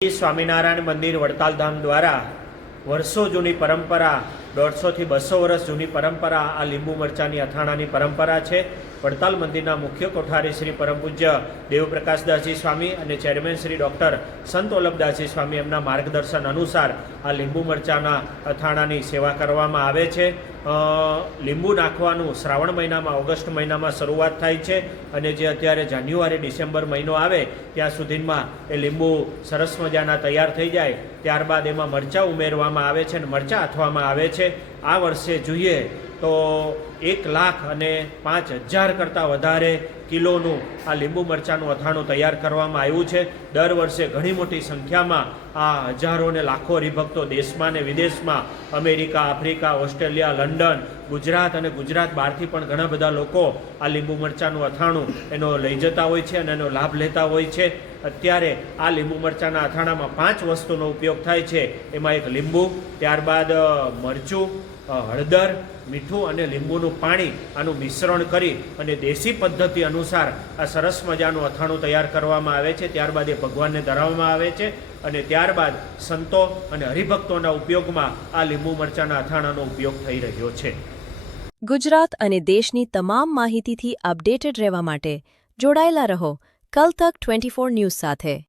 સ્વામિનારાયણ મંદિર વડતાલ ધામ દ્વારા વર્ષો જૂની પરંપરા 150 થી 200 વર્ષ જૂની પરંપરા આ લીંબુ મરચાની અથાણાની પરંપરા છે। વડતાલ મંદિરના મુખ્ય કોઠારી શ્રી પરમ પૂજ્ય દેવપ્રકાશદાસજી સ્વામી અને ચેરમેન શ્રી ડૉક્ટર સંત વલ્લભદાસજી સ્વામી એમના માર્ગદર્શન અનુસાર આ લીંબુ મરચાના અથાણાની સેવા કરવામાં આવે છે। લીંબુ નાખવાનું શ્રાવણ મહિનામાં ઓગસ્ટ મહિનામાં શરૂઆત થાય છે અને જે અત્યારે જાન્યુઆરી ડિસેમ્બર મહિનો આવે ત્યાં સુધીમાં એ લીંબુ સરસ મજાના તૈયાર થઈ જાય ત્યારબાદ એમાં મરચાં ઉમેરવામાં આવે છે અને મરચાં આથવામાં આવે છે। આ વર્ષે જોઈએ તો 1,05,000 કરતાં વધારે કિલોનું આ લીંબુ મરચાંનું અથાણું તૈયાર કરવામાં આવ્યું છે। દર વર્ષે ઘણી મોટી સંખ્યામાં આ હજારો ને લાખો હરિભક્તો દેશમાં ને વિદેશમાં America, Africa, Australia, London, Gujarat અને ગુજરાત બહારથી પણ ઘણા બધા લોકો આ લીંબુ મરચાંનું અથાણું એનો લઈ જતા હોય છે અને એનો લાભ લેતા હોય છે। અત્યારે આ લીંબુ મરચાંના અથાણામાં 5 વસ્તુનો ઉપયોગ થાય છે। એમાં એક લીંબુ, ત્યારબાદ મરચું, હળદર, મીઠું અને લીંબુનું પાણી આનું મિશ્રણ કરી અને દેશી પદ્ધતિ અનુસાર આ સરસ મજાનું અથાણું તૈયાર કરવામાં આવે છે। ત્યારબાદ એ ભગવાનને ધરાવવામાં આવે છે અને ત્યારબાદ સંતો અને હરિભક્તોના ઉપયોગમાં આ લીંબુ મરચાંના અથાણાનો ઉપયોગ થઈ રહ્યો છે। ગુજરાત અને દેશની તમામ માહિતીથી અપડેટેડ રહેવા માટે જોડાયેલા રહો કલ તક 24 ન્યૂઝ સાથે।